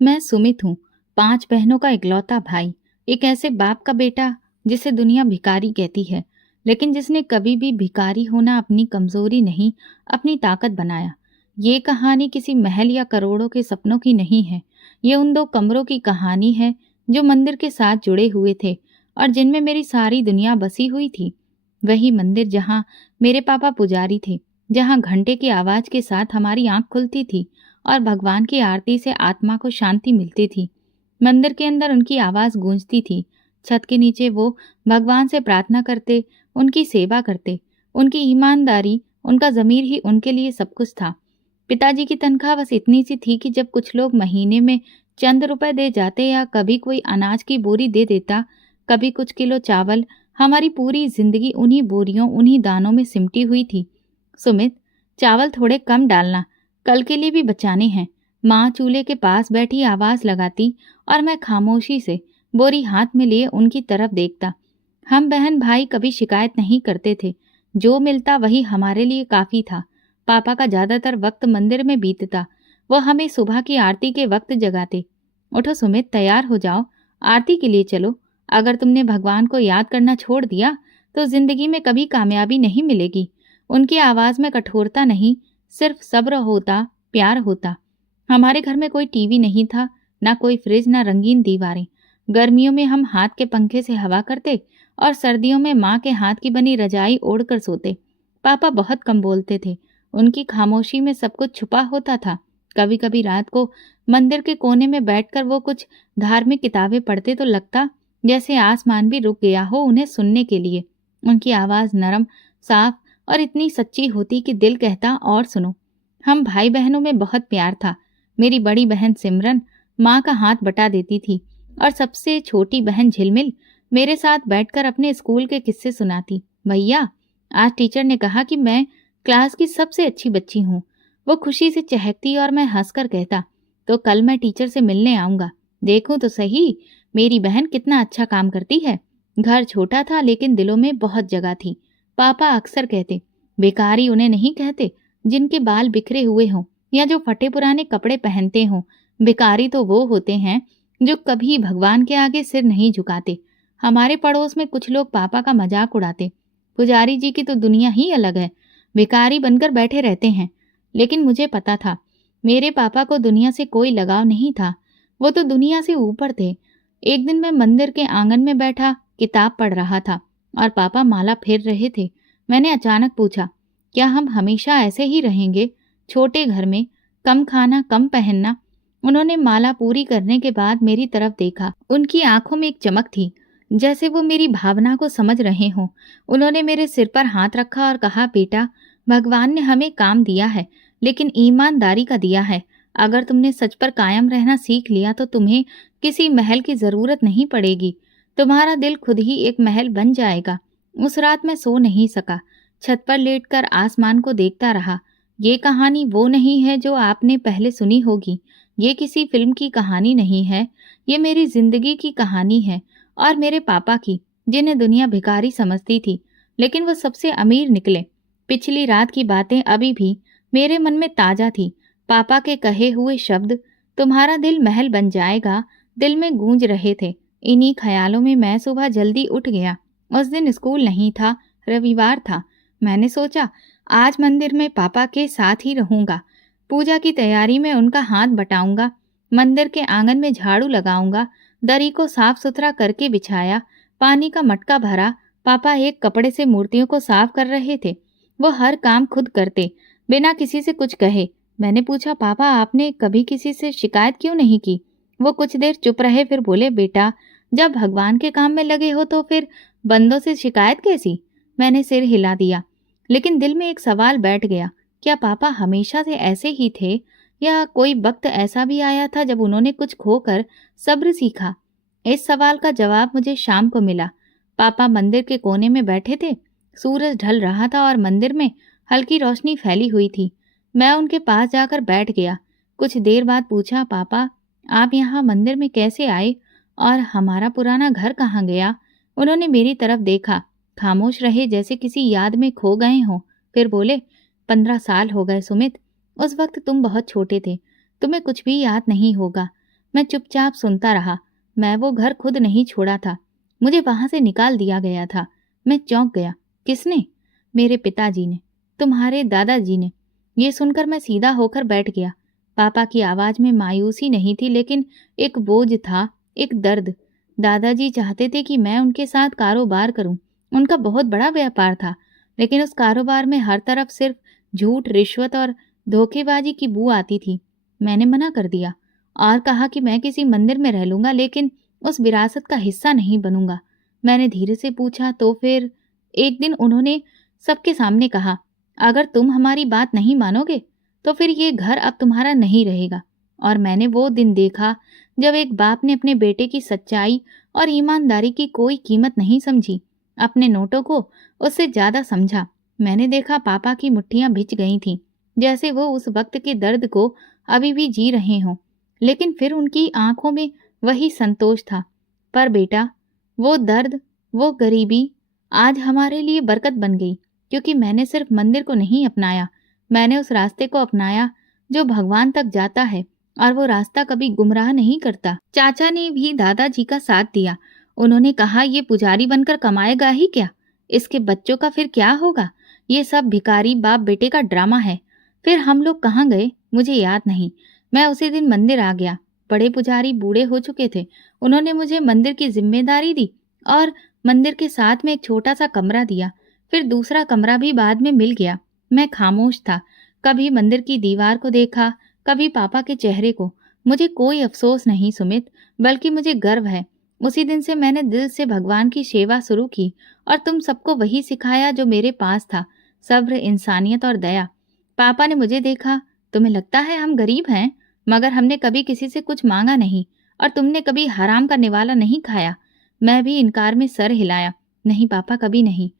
मैं सुमित हूँ, 5 बहनों का इकलौता भाई। एक ऐसे बाप का बेटा जिसे दुनिया भिखारी कहती है, लेकिन जिसने कभी भी भिखारी होना अपनी कमज़ोरी नहीं, अपनी ताकत बनाया। ये कहानी किसी महल या करोड़ों के सपनों की नहीं है। ये उन 2 कमरों की कहानी है जो मंदिर के साथ जुड़े हुए थे और जिनमें मेरी सारी दुनिया बसी हुई थी। वही मंदिर जहाँ मेरे पापा पुजारी थे, जहाँ घंटे की आवाज़ के साथ हमारी आँख खुलती थी और भगवान की आरती से आत्मा को शांति मिलती थी। मंदिर के अंदर उनकी आवाज़ गूंजती थी। छत के नीचे वो भगवान से प्रार्थना करते, उनकी सेवा करते। उनकी ईमानदारी, उनका ज़मीर ही उनके लिए सब कुछ था। पिताजी की तनख्वाह बस इतनी सी थी कि जब कुछ लोग महीने में चंद रुपए दे जाते या कभी कोई अनाज की बोरी दे देता, कभी कुछ किलो चावल, हमारी पूरी जिंदगी उन्हीं बोरियों, उन्हीं दानों में सिमटी हुई थी। सुमित, चावल थोड़े कम डालना, कल के लिए भी बचाने हैं। माँ चूल्हे के पास बैठी आवाज लगाती और मैं खामोशी से बोरी हाथ में लिए उनकी तरफ देखता। हम बहन भाई कभी शिकायत नहीं करते थे। जो मिलता वही हमारे लिए काफी था। पापा का ज्यादातर वक्त मंदिर में बीतता। वो हमें सुबह की आरती के वक्त जगाते। उठो सुमित, तैयार हो जाओ, आरती के लिए चलो। अगर तुमने भगवान को याद करना छोड़ दिया तो जिंदगी में कभी कामयाबी नहीं मिलेगी। उनकी आवाज में कठोरता नहीं, सिर्फ सब्र होता, प्यार होता। हमारे घर में कोई टीवी नहीं था, ना कोई फ्रिज, ना रंगीन दीवारें। गर्मियों में हम हाथ के पंखे से हवा करते और सर्दियों में माँ के हाथ की बनी रजाई ओढ़कर सोते। पापा बहुत कम बोलते थे। उनकी खामोशी में सब कुछ छुपा होता था। कभी कभी रात को मंदिर के कोने में बैठकर वो कुछ धार्मिक किताबें पढ़ते तो लगता जैसे आसमान भी रुक गया हो उन्हें सुनने के लिए। उनकी आवाज नरम, साफ और इतनी सच्ची होती कि दिल कहता और सुनो। हम भाई बहनों में बहुत प्यार था। मेरी बड़ी बहन सिमरन माँ का हाथ बटा देती थी और सबसे छोटी बहन झिलमिल मेरे साथ बैठकर अपने स्कूल के किस्से सुनाती। भैया, आज टीचर ने कहा कि मैं क्लास की सबसे अच्छी बच्ची हूँ। वो खुशी से चहकती और मैं हंसकर कहता, तो कल मैं टीचर से मिलने आऊंगा। देखूं तो सही मेरी बहन कितना अच्छा काम करती है। घर छोटा था लेकिन दिलों में बहुत जगह थी। पापा अक्सर कहते, भिखारी उन्हें नहीं कहते जिनके बाल बिखरे हुए हों या जो फटे पुराने कपड़े पहनते हों। भिखारी तो वो होते हैं जो कभी भगवान के आगे सिर नहीं झुकाते। हमारे पड़ोस में कुछ लोग पापा का मजाक उड़ाते, पुजारी जी की तो दुनिया ही अलग है, भिखारी बनकर बैठे रहते हैं। लेकिन मुझे पता था मेरे पापा को दुनिया से कोई लगाव नहीं था। वो तो दुनिया से ऊपर थे। एक दिन मैं मंदिर के आंगन में बैठा किताब पढ़ रहा था और पापा माला फेर रहे थे। मैंने अचानक पूछा, क्या हम हमेशा ऐसे ही रहेंगे, छोटे घर में, कम खाना, कम पहनना? उन्होंने माला पूरी करने के बाद मेरी तरफ देखा। उनकी आंखों में एक चमक थी, जैसे वो मेरी भावना को समझ रहे हों। उन्होंने मेरे सिर पर हाथ रखा और कहा, बेटा, भगवान ने हमें काम दिया है, लेकिन ईमानदारी का दिया है। अगर तुमने सच पर कायम रहना सीख लिया तो तुम्हें किसी महल की जरूरत नहीं पड़ेगी। तुम्हारा दिल खुद ही एक महल बन जाएगा। उस रात मैं सो नहीं सका। छत पर लेटकर आसमान को देखता रहा। ये कहानी वो नहीं है जो आपने पहले सुनी होगी। ये किसी फिल्म की कहानी नहीं है। ये मेरी जिंदगी की कहानी है और मेरे पापा की, जिन्हें दुनिया भिखारी समझती थी, लेकिन वो सबसे अमीर निकले। पिछली रात की बातें अभी भी मेरे मन में ताजा थी। पापा के कहे हुए शब्द, तुम्हारा दिल महल बन जाएगा, दिल में गूंज रहे थे। इन्हीं ख्यालों में मैं सुबह जल्दी उठ गया। उस दिन स्कूल नहीं था, रविवार था। मैंने सोचा आज मंदिर में पापा के साथ ही रहूंगा। पूजा की तैयारी में उनका हाथ बटाऊंगा। मंदिर के आंगन में झाड़ू लगाऊंगा। दरी को साफ सुथरा करके बिछाया। पानी का मटका भरा। पापा एक कपड़े से मूर्तियों को साफ कर रहे थे। वो हर काम खुद करते, बिना किसी से कुछ कहे। मैंने पूछा, पापा, आपने कभी किसी से शिकायत क्यों नहीं की? वो कुछ देर चुप रहे, फिर बोले, बेटा, जब भगवान के काम में लगे हो तो फिर बंदों से शिकायत कैसी? मैंने सिर हिला दिया, लेकिन दिल में एक सवाल बैठ गया, क्या पापा हमेशा से ऐसे ही थे या कोई वक्त ऐसा भी आया था जब उन्होंने कुछ खोकर सब्र सीखा? इस सवाल का जवाब मुझे शाम को मिला। पापा मंदिर के कोने में बैठे थे। सूरज ढल रहा था और मंदिर में हल्की रोशनी फैली हुई थी। मैं उनके पास जाकर बैठ गया। कुछ देर बाद पूछा, पापा, आप यहाँ मंदिर में कैसे आए और हमारा पुराना घर कहाँ गया? उन्होंने मेरी तरफ देखा, खामोश रहे जैसे किसी याद में खो गए हों। फिर बोले, 15 साल हो गए सुमित। उस वक्त तुम बहुत छोटे थे, तुम्हें कुछ भी याद नहीं होगा। मैं चुपचाप सुनता रहा। मैं वो घर खुद नहीं छोड़ा था, मुझे वहां से निकाल दिया गया था। मैं चौंक गया। किसने? मेरे पिताजी ने, तुम्हारे दादाजी ने। ये सुनकर मैं सीधा होकर बैठ गया। पापा की आवाज में मायूसी नहीं थी, लेकिन एक बोझ था, एक दर्द। दादाजी चाहते थे कि मैं उनके साथ कारोबार करूं। उनका बहुत बड़ा व्यापार था, लेकिन उस कारोबार में हर तरफ सिर्फ झूठ, रिश्वत और धोखेबाजी की बू आती थी। मैंने मना कर दिया और कहा कि मैं किसी मंदिर में रह लूंगा, लेकिन उस विरासत का हिस्सा नहीं बनूंगा। मैंने धीरे से पूछा, तो फिर? एक दिन उन्होंने सबके सामने कहा, अगर तुम हमारी बात नहीं मानोगे तो फिर ये घर अब तुम्हारा नहीं रहेगा। और मैंने वो दिन देखा जब एक बाप ने अपने बेटे की सच्चाई और ईमानदारी की कोई कीमत नहीं समझी, अपने नोटों को उससे ज्यादा समझा। मैंने देखा पापा की मुट्ठियां भिज गई थीं, जैसे वो उस वक्त के दर्द को अभी भी जी रहे हों। लेकिन फिर उनकी आंखों में वही संतोष था। पर बेटा, वो दर्द, वो गरीबी आज हमारे लिए बरकत बन गई, क्योंकि मैंने सिर्फ मंदिर को नहीं अपनाया, मैंने उस रास्ते को अपनाया जो भगवान तक जाता है, और वो रास्ता कभी गुमराह नहीं करता। चाचा ने भी दादाजी का साथ दिया। उन्होंने कहा, ये पुजारी बनकर कमाएगा ही क्या? इसके बच्चों का फिर क्या होगा? ये सब भिखारी बाप बेटे का ड्रामा है। फिर हम लोग कहाँ गए मुझे याद नहीं। मैं उसी दिन मंदिर आ गया। बड़े पुजारी बूढ़े हो चुके थे। उन्होंने मुझे मंदिर की जिम्मेदारी दी और मंदिर के साथ में एक छोटा सा कमरा दिया। फिर दूसरा कमरा भी बाद में मिल गया। मैं खामोश था। कभी मंदिर की दीवार को देखा, कभी पापा के चेहरे को। मुझे कोई अफसोस नहीं सुमित, बल्कि मुझे गर्व है। उसी दिन से मैंने दिल से भगवान की सेवा शुरू की और तुम सबको वही सिखाया जो मेरे पास था, सब्र, इंसानियत और दया। पापा ने मुझे देखा, तुम्हें लगता है हम गरीब हैं, मगर हमने कभी किसी से कुछ मांगा नहीं, और तुमने कभी हराम का निवाला नहीं खाया। मैं भी इनकार में सर हिलाया, नहीं पापा, कभी नहीं।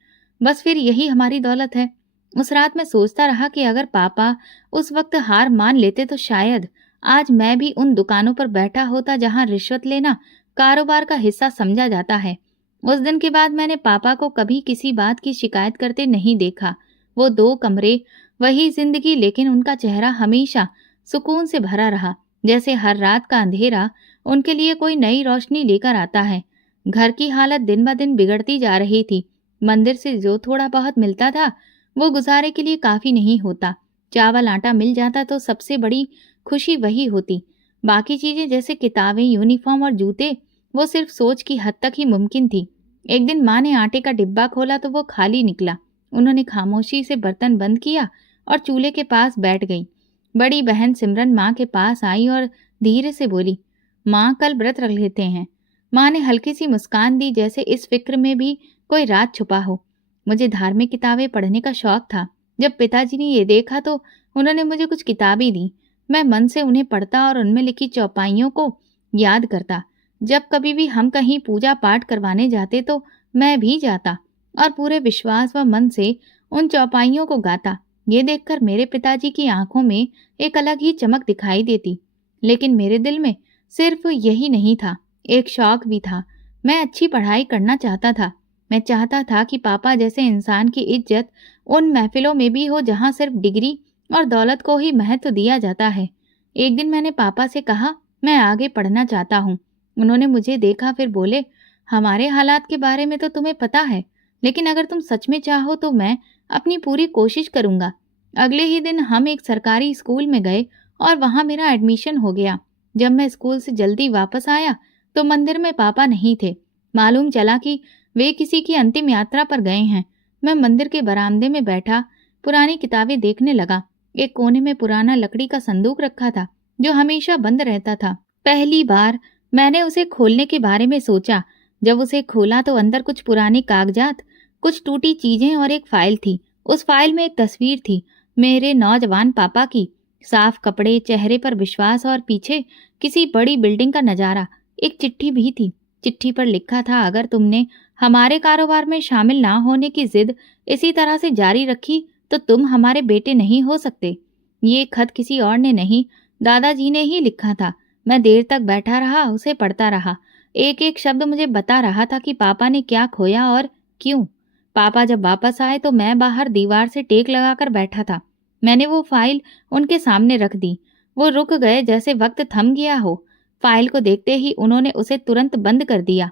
बस फिर यही हमारी दौलत है। उस रात मैं सोचता रहा कि अगर पापा उस वक्त हार मान लेते तो शायद आज मैं भी उन दुकानों पर बैठा होता जहां रिश्वत लेना कारोबार का हिस्सा समझा जाता है। उस दिन के बाद मैंने पापा को कभी किसी बात की शिकायत करते नहीं देखा। वो 2 कमरे, वही जिंदगी, लेकिन उनका चेहरा हमेशा सुकून से भरा रहा, जैसे हर रात का अंधेरा उनके लिए कोई नई रोशनी लेकर आता है। घर की हालत दिन ब दिन बिगड़ती जा रही थी। मंदिर से जो थोड़ा बहुत मिलता था वो गुजारे के लिए काफी नहीं होता। चावल आटा मिल जाता तो सबसे बड़ी खुशी वही होती। बाकी चीजें जैसे किताबें, यूनिफॉर्म और जूते, वो सिर्फ सोच की हद तक ही मुमकिन थी। एक दिन माँ ने आटे का डिब्बा खोला तो वो खाली निकला। उन्होंने खामोशी से बर्तन बंद किया और चूल्हे के पास बैठ गई। बड़ी बहन सिमरन माँ के पास आई और धीरे से बोली, माँ कल व्रत रख लेते हैं। माँ ने हल्की सी मुस्कान दी, जैसे इस फिक्र में भी कोई राज छुपा हो। मुझे धार्मिक किताबें पढ़ने का शौक था। जब पिताजी ने ये देखा तो उन्होंने मुझे कुछ किताबें दी। मैं मन से उन्हें पढ़ता और उनमें लिखी चौपाइयों को याद करता। जब कभी भी हम कहीं पूजा पाठ करवाने जाते तो मैं भी जाता और पूरे विश्वास व मन से उन चौपाइयों को गाता। ये देखकर मेरे पिताजी की आंखों में एक अलग ही चमक दिखाई देती। लेकिन मेरे दिल में सिर्फ यही नहीं था, एक शौक भी था। मैं अच्छी पढ़ाई करना चाहता था। मैं चाहता था कि पापा जैसे इंसान की इज्जत उन महफिलों में भी हो जहां सिर्फ डिग्री और दौलत को ही महत्व दिया जाता है। एक दिन मैंने पापा से कहा, मैं आगे पढ़ना चाहता हूँ। उन्होंने मुझे देखा, फिर बोले, हमारे हालात के बारे में तो तुम्हें पता है, लेकिन अगर तुम सच में चाहो तो मैं अपनी पूरी कोशिश करूंगा। अगले ही दिन हम एक सरकारी स्कूल में गए और वहां मेरा एडमिशन हो गया। जब मैं स्कूल से जल्दी वापस आया तो मंदिर में पापा नहीं थे। मालूम चला कि वे किसी की अंतिम यात्रा पर गए हैं। मैं मंदिर के बरामदे में बैठा पुरानी किताबें देखने लगा। एक कोने में पुराना लकड़ी का संदूक रखा था जो हमेशा बंद रहता था। पहली बार मैंने उसे खोलने के बारे में सोचा। जब उसे खोला तो अंदर कुछ पुराने कागजात, कुछ टूटी चीजें और एक फाइल थी। उस फाइल में एक तस्वीर थी, मेरे नौजवान पापा की। साफ कपड़े, चेहरे पर विश्वास और पीछे किसी बड़ी बिल्डिंग का नजारा। एक चिट्ठी भी थी। चिट्ठी पर लिखा था, अगर तुमने हमारे कारोबार में शामिल ना होने की जिद इसी तरह से जारी रखी तो तुम हमारे बेटे नहीं हो सकते। ये खत किसी और ने नहीं, दादाजी ने ही लिखा था। मैं देर तक बैठा रहा, उसे पढ़ता रहा। एक एक शब्द मुझे बता रहा था कि पापा ने क्या खोया और क्यों। पापा जब वापस आए तो मैं बाहर दीवार से टेक लगाकर बैठा था। मैंने वो फाइल उनके सामने रख दी। वो रुक गए, जैसे वक्त थम गया हो। फाइल को देखते ही उन्होंने उसे तुरंत बंद कर दिया।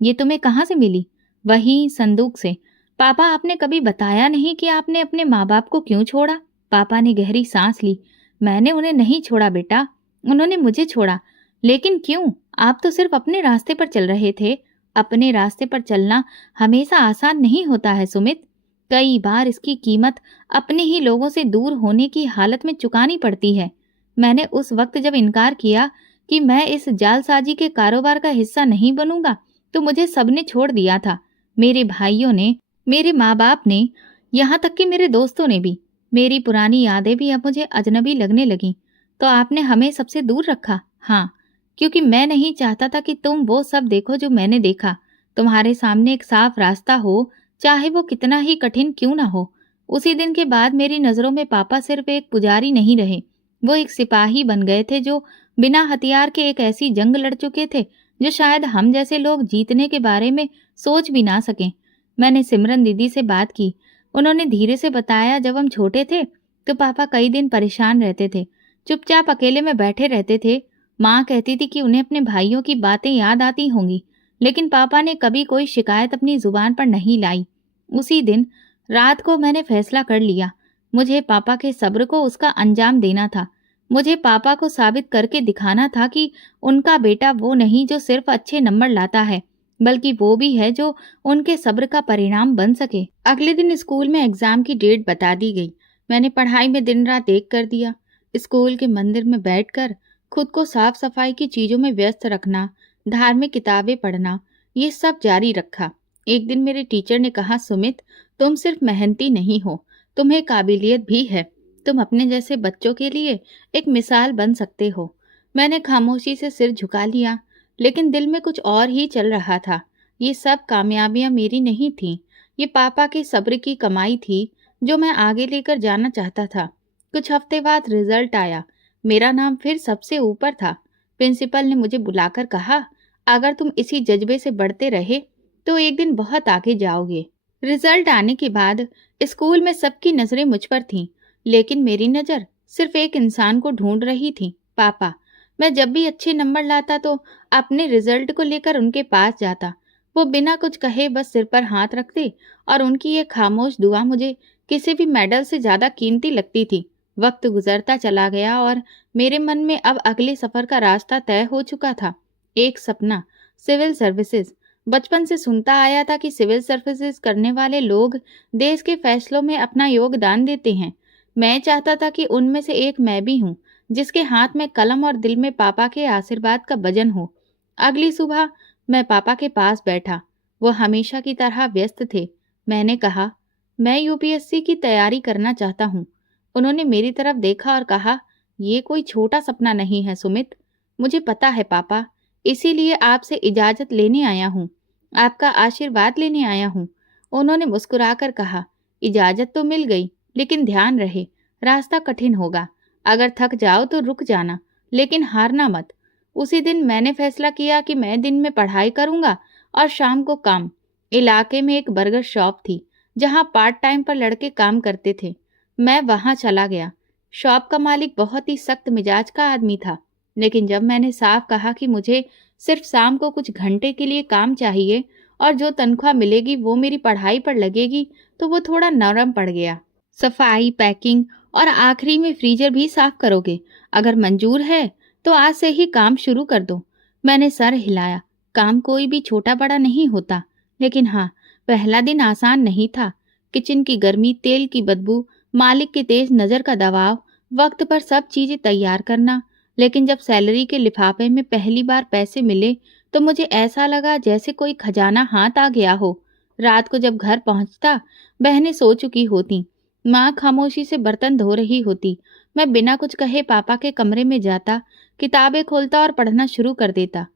ये तुम्हें कहाँ से मिली? वही संदूक से। पापा, आपने कभी बताया नहीं कि आपने अपने माँ बाप को क्यों छोड़ा? पापा ने गहरी सांस ली। मैंने उन्हें नहीं छोड़ा बेटा, उन्होंने मुझे छोड़ा। लेकिन क्यों? आप तो सिर्फ अपने रास्ते पर चल रहे थे। अपने रास्ते पर चलना हमेशा आसान नहीं होता है सुमित। कई बार इसकी कीमत अपने ही लोगों से दूर होने की हालत में चुकानी पड़ती है। मैंने उस वक्त जब इनकार किया कि मैं इस जालसाजी के कारोबार का हिस्सा नहीं बनूंगा, तो मुझे सबने छोड़ दिया था। मेरे भाइयों ने, मेरे माँ बाप ने, यहाँ तक कि मेरे दोस्तों ने भी। मेरी पुरानी यादें भी अब मुझे अजनबी लगने लगीं। तो आपने हमें सबसे दूर रखा? हाँ, क्योंकि मैं नहीं चाहता था कि तुम वो सब देखो जो मैंने देखा। तुम्हारे सामने एक साफ रास्ता हो, चाहे वो कितना ही कठिन क्यों ना हो। उसी दिन के बाद मेरी नज़रों में पापा सिर्फ एक पुजारी नहीं रहे, वो एक सिपाही बन गए थे जो बिना हथियार के एक ऐसी जंग लड़ चुके थे जो शायद हम जैसे लोग जीतने के बारे में सोच भी ना सकें। मैंने सिमरन दीदी से बात की। उन्होंने धीरे से बताया, जब हम छोटे थे तो पापा कई दिन परेशान रहते थे, चुपचाप अकेले में बैठे रहते थे। माँ कहती थी कि उन्हें अपने भाइयों की बातें याद आती होंगी, लेकिन पापा ने कभी कोई शिकायत अपनी जुबान पर नहीं लाई। उसी दिन रात को मैंने फैसला कर लिया, मुझे पापा के सब्र को उसका अंजाम देना था। मुझे पापा को साबित करके दिखाना था कि उनका बेटा वो नहीं जो सिर्फ अच्छे नंबर लाता है, बल्कि वो भी है जो उनके सब्र का परिणाम बन सके। अगले दिन स्कूल में एग्जाम की डेट बता दी गई। मैंने पढ़ाई में दिन रात एक कर दिया। स्कूल के मंदिर में बैठकर खुद को साफ सफाई की चीजों में व्यस्त रखना, धार्मिक किताबें पढ़ना, ये सब जारी रखा। एक दिन मेरे टीचर ने कहा, सुमित, तुम सिर्फ मेहनती नहीं हो, तुम्हें काबिलियत भी है। तुम अपने जैसे बच्चों के लिए एक मिसाल बन सकते हो। मैंने खामोशी से सिर झुका लिया, लेकिन दिल में कुछ और ही चल रहा था। ये सब कामयाबियां मेरी नहीं थीं, ये पापा के सब्र की कमाई थी जो मैं आगे लेकर जाना चाहता था। कुछ हफ्ते बाद रिजल्ट आया। मेरा नाम फिर सबसे ऊपर था। प्रिंसिपल ने मुझे बुलाकर कहा, अगर तुम इसी जज्बे से बढ़ते रहे तो एक दिन बहुत आगे जाओगे। रिजल्ट आने के बाद स्कूल में सबकी नजरें मुझ पर थीं, लेकिन मेरी नजर सिर्फ एक इंसान को ढूंढ रही थी, पापा। मैं जब भी अच्छे नंबर लाता तो अपने रिजल्ट को लेकर उनके पास जाता। वो बिना कुछ कहे बस सिर पर हाथ रखते और उनकी ये खामोश दुआ मुझे किसी भी मेडल से ज्यादा कीमती लगती थी। वक्त गुजरता चला गया और मेरे मन में अब अगले सफर का रास्ता तय हो चुका था। एक सपना, सिविल सर्विसेज। बचपन से सुनता आया था कि सिविल सर्विसेज करने वाले लोग देश के फैसलों में अपना योगदान देते हैं। मैं चाहता था कि उनमें से एक मैं भी हूँ, जिसके हाथ में कलम और दिल में पापा के आशीर्वाद का वजन हो। अगली सुबह मैं पापा के पास बैठा। वो हमेशा की तरह व्यस्त थे। मैंने कहा, मैं यूपीएससी की तैयारी करना चाहता हूँ। उन्होंने मेरी तरफ देखा और कहा, ये कोई छोटा सपना नहीं है सुमित। मुझे पता है पापा, इसीलिए आपसे इजाजत लेने आया हूँ, आपका आशीर्वाद लेने आया हूँ। उन्होंने मुस्कुराकर कहा, इजाजत तो मिल गई, लेकिन ध्यान रहे, रास्ता कठिन होगा। अगर थक जाओ तो रुक जाना, लेकिन हारना मत। उसी दिन मैंने फैसला किया कि मैं दिन में पढ़ाई करूंगा और शाम को काम। इलाके में एक बर्गर शॉप थी जहां पार्ट टाइम पर लड़के काम करते थे। मैं वहां चला गया। शॉप का मालिक बहुत ही सख्त मिजाज का आदमी था, लेकिन जब मैंने साफ कहा कि मुझे सिर्फ शाम को कुछ घंटे के लिए काम चाहिए और जो तनख्वाह मिलेगी वो मेरी पढ़ाई पर लगेगी, तो वो थोड़ा नरम पड़ गया। सफाई, पैकिंग और आखिरी में फ्रीजर भी साफ करोगे। अगर मंजूर है तो आज से ही काम शुरू कर दो। मैंने सर हिलाया। काम कोई भी छोटा बड़ा नहीं होता, लेकिन हाँ, पहला दिन आसान नहीं था। किचन की गर्मी, तेल की बदबू, मालिक की तेज नजर का दबाव, वक्त पर सब चीजें तैयार करना। लेकिन जब सैलरी के लिफाफे में पहली बार पैसे मिले तो मुझे ऐसा लगा जैसे कोई खजाना हाथ आ गया हो। रात को जब घर पहुंचता, बहनें सो चुकी होती, माँ खामोशी से बर्तन धो रही होती। मैं बिना कुछ कहे पापा के कमरे में जाता, किताबें खोलता और पढ़ना शुरू कर देता।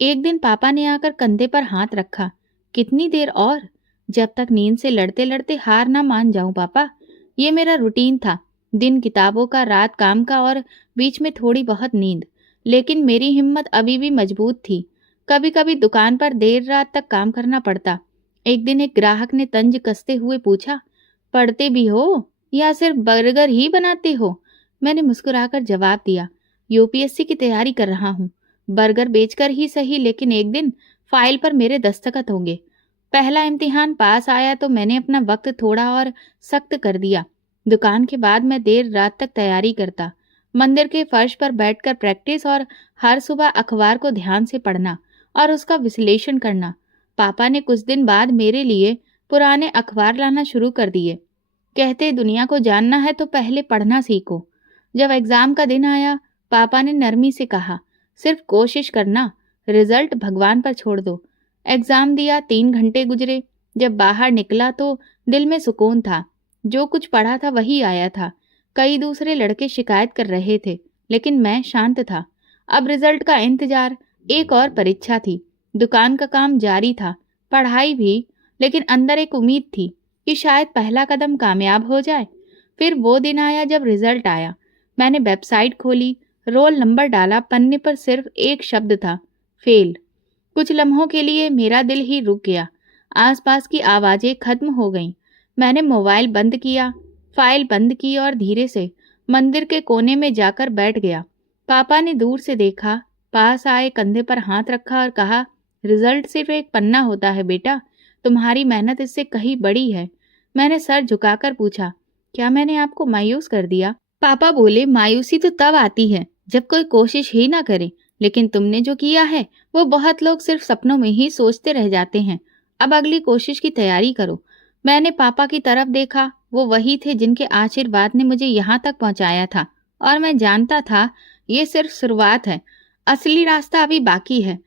एक दिन पापा ने आकर कंधे पर हाथ रखा। कितनी देर और? जब तक नींद से लड़ते लड़ते हार ना मान जाऊं पापा। ये मेरा रूटीन था, दिन किताबों का, रात काम का और बीच में थोड़ी बहुत नींद। लेकिन मेरी हिम्मत अभी भी मजबूत थी। कभी कभी दुकान पर देर रात तक काम करना पड़ता। एक दिन एक ग्राहक ने तंज कसते हुए पूछा, पढ़ते भी हो या सिर्फ बर्गर ही बनाते हो? मैंने मुस्कुराकर जवाब दिया, यूपीएससी की तैयारी कर रहा हूँ। बर्गर बेचकर ही सही, लेकिन एक दिन फाइल पर मेरे दस्तखत होंगे। पहला इम्तिहान पास आया तो मैंने अपना वक्त थोड़ा और सख्त कर दिया। दुकान के बाद मैं देर रात तक तैयारी करता, मंदिर के फर्श पर बैठकर प्रैक्टिस और हर सुबह अखबार को ध्यान से पढ़ना और उसका विश्लेषण करना। पापा ने कुछ दिन बाद मेरे लिए पुराने अखबार लाना शुरू कर दिए। कहते, दुनिया को जानना है तो पहले पढ़ना सीखो। जब एग्जाम का दिन आया, पापा ने नरमी से कहा, सिर्फ कोशिश करना, रिजल्ट भगवान पर छोड़ दो। एग्जाम दिया, 3 घंटे गुजरे। जब बाहर निकला तो दिल में सुकून था। जो कुछ पढ़ा था वही आया था। कई दूसरे लड़के शिकायत कर रहे थे, लेकिन मैं शांत था। अब रिजल्ट का इंतजार। एक और परीक्षा थी। दुकान का काम जारी था, पढ़ाई भी, लेकिन अंदर एक उम्मीद थी कि शायद पहला कदम कामयाब हो जाए। फिर वो दिन आया जब रिजल्ट आया। मैंने वेबसाइट खोली, रोल नंबर डाला, पन्ने पर सिर्फ एक शब्द था, फेल। कुछ लम्हों के लिए मेरा दिल ही रुक गया। आसपास की आवाजें खत्म हो गईं। मैंने मोबाइल बंद किया, फाइल बंद की और धीरे से मंदिर के कोने में जाकर बैठ गया। पापा ने दूर से देखा, पास आए, कंधे पर हाथ रखा और कहा, रिजल्ट सिर्फ एक पन्ना होता है बेटा, तुम्हारी मेहनत इससे कहीं बड़ी है। मैंने सर झुकाकर पूछा, क्या मैंने आपको मायूस कर दिया? पापा बोले, मायूसी तो तब आती है जब कोई कोशिश ही ना करे, लेकिन तुमने जो किया है वो बहुत लोग सिर्फ सपनों में ही सोचते रह जाते हैं। अब अगली कोशिश की तैयारी करो। मैंने पापा की तरफ देखा। वो वही थे जिनके आशीर्वाद ने मुझे यहाँ तक पहुँचाया था, और मैं जानता था ये सिर्फ शुरुआत है, असली रास्ता अभी बाकी है।